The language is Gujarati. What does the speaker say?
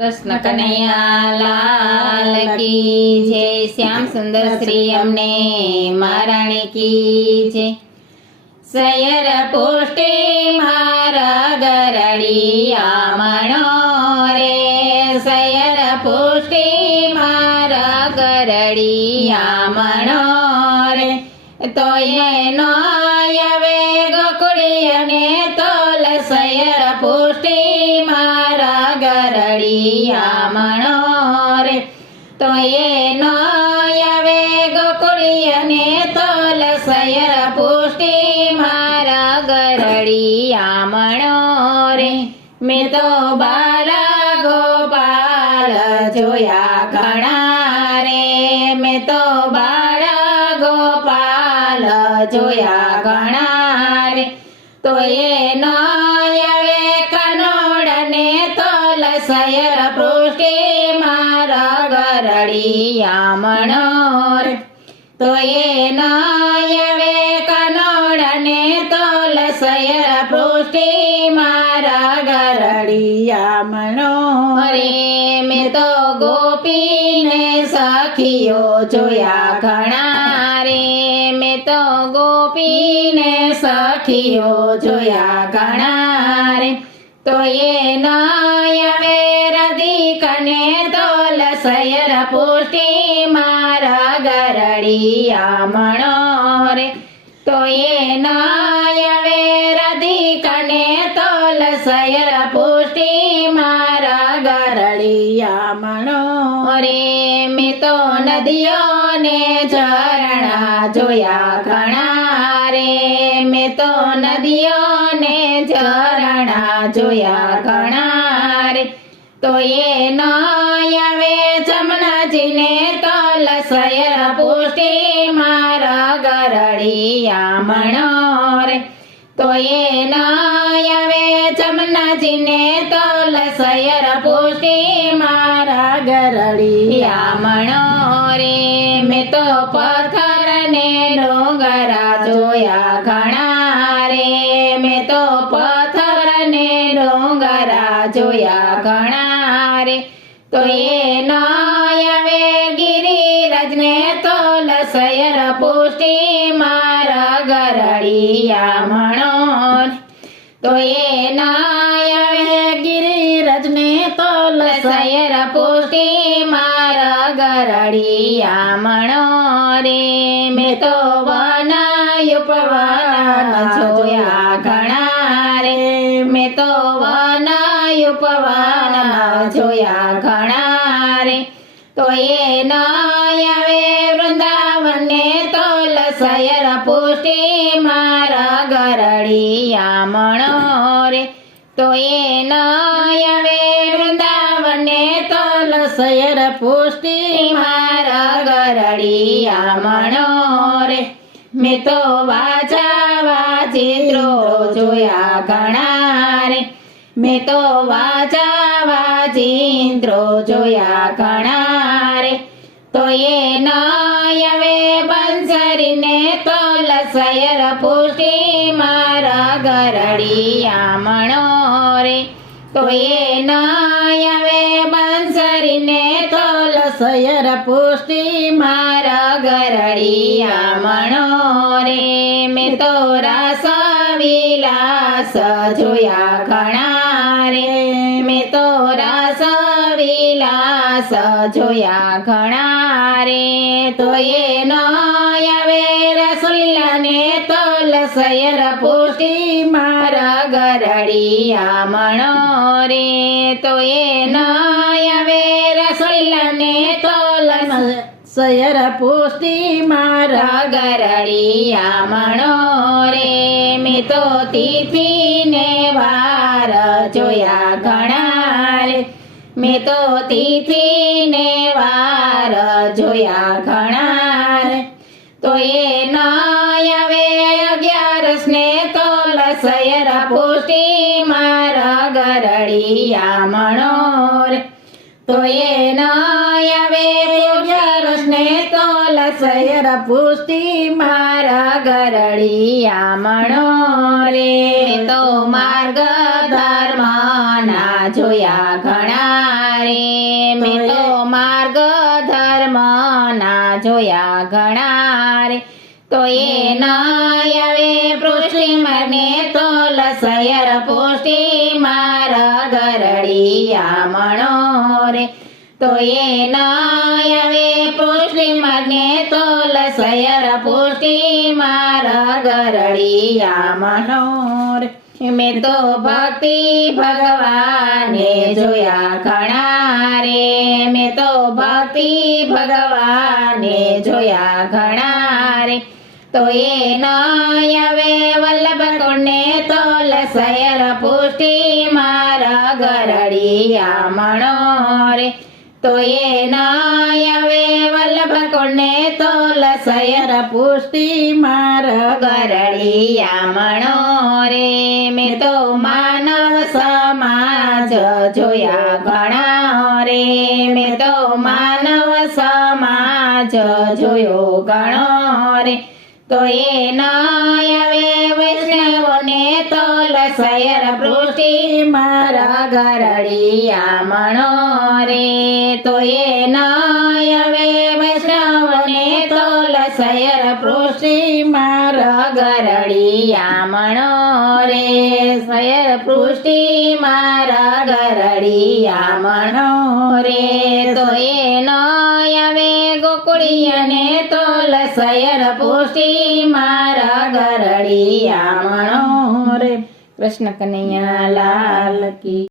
કૃષ્ણ કનૈયા લાલ કી જય, શ્યામ સુંદર શ્રી અમને મહારાણી કી જય। સયર પુષ્ટિ મારા ગરડિયા મણો રે, સયર પુષ્ટિ મારા ગરડિયા મણો રે, તોય નો આવે ગોકુળી અને તોલ સયર પુષ્ટિ મારા ગરડિયા મણો રે, તોય નો આવે ગોકુળી અને તોલ સયર પુષ્ટિ મારા ગરડિયા મણો રે। મેં તો બાલા ગોપાલ જોયા ઘણા રે, મેં તો બાલા ગોપાલ જોયા ઘણા રે, તો એ નો આવે કનોડ ને તોલ સયર પુષ્ટિ મારા ગરડિયા મણો રે, તો એ નો આવે કનોડ ને તોલ સયર પુષ્ટિ મારા ગરડિયા મણો રે। મેં તો ગોપીને સખીઓ જોયા ઘણા રે, મેં તો ગોપીને સખીઓ જોયા ઘણા રે, તો એ નો આવે રાધિકાને તોલ સયર પુષ્ટિ મારા ગરડિયા મણો રે, તો એ નો આવે રાધિકાને તોલ સયર પુષ્ટિ મારા ગરડિયા મણો રે। મેં તો નદીઓને ઝરણા જોયા ઘણા રે, મેં તો નદીઓને ઝરણા જોયા ઘણા રે, તો એ નો આવે જમનાજીને તોલ સયર પુષ્ટિ મારા ગરડિયા મણો રે, તો એ નો આવે જમનાજીને તોલ સયર પુષ્ટિ મારા ગરડિયા મણો રે। મેં તો પથ્થર ને ડોંગરા જોયા ઘણા રે, મેં તો પથ્થર ને ડોંગરા જોયા ઘણા રે, તો એ નો આવે ગિરિરાજને તોલ સયર પુષ્ટિ મારા ગરડિયા મણો રે, તો એ નો આવે ગિરિરાજને તોલ સયર પુષ્ટિ મારા ગરડિયા મણો રે। મેં તો વનયુપવન જોયા ઘણા રે, મેં તો વનયુપવન જોયા ઘણા રે, તો એ નો આવે વૃંદાવનને તોલ સયર પુષ્ટિ મારા ગરડિયા મણો રે, તો એ નો આવે વૃંદાવનને તોલ સયર પુષ્ટિ મારા ગરડિયા મણો રે। મેં તો વાજા વાજિંત્રો જોયા ઘણા રે, મેં તો વાજા વાજિંત્રો જોયા ઘણા રે, તો એ નો આવે બંસરીને તોલ સયર પુષ્ટિ મારા ગરડિયા મણો રે, તો એ નો આવે બંસરીને તોલ સયર પુષ્ટિ મારા ગરડિયા મણો રે। મેં તો રાસ વિલાસ જોયા ઘણા રે, મેં તો રાસ વિલાસ જોયા ઘણા રે, તો એ નો આવે રસલીલાને તોલ સયર પુષ્ટિ મારા ગરડિયા મણો રે, તો એ નો આવે રસલીલાને તોલ સયર પુષ્ટિ મારા ગરડિયા મણો રે। મેં તો તિથિને વાર જોયા ઘણા રે, મેં તો તિથિને વાર જોયા ઘણા રે, તો એ નો આવે 11 તોલ સયર પુષ્ટિ મારા ગરડિયા મણો રે, તો એ નો આવે 11 તોલ સયર પુષ્ટિ મારા ગરડિયા મણો રે। તો માર્ગ ધર્મના જોયા ઘણા રે, જોયા ઘણા રે તો એ ન આવે પૃષ્ટિ માર્ગને તો લસયર પુષ્ટિ માર્ગ રળિયા મણો રે તો એ ન આવે પુષ્ટિ માર્ગને તો લસયર પુષ્ટિ માર્ગ રળિયા મણો રે મેં તો ભક્તિ ભગવાને જોયા ઘણા રે મેં તો ભક્તિ ભગવાને જોયા ઘણા રે તો એ ન આવે વલ્લભ કુળને તો લસયર પુષ્ટિ માર્ગ રળિયા મણો રે તો એ ન આવે વલ્લભ કુળને તો લસયર પુષ્ટિ માર્ગ રળિયા મણો રે મેં તો માનવ સમાજ જોયા ઘણા રે મેં તો માનવ સમાજ જોયો ઘણો રે તો એ ન આવે વૈષ્ણવને તો લસયર પુષ્ટિ માર્ગ રળિયા મણો રે તો એ ન આવે વૈષ્ણવને તો લસયર પુષ્ટિ માર્ગ રળિયા મણો રે સયર પુષ્ટિ માર્ગ રળિયા મણો રે તો એ ન આવે ગોકુળિયાને તો લસયર પુષ્ટિ માર્ગ રળિયા મણો રે કૃષ્ણ કનૈયા લાલ કી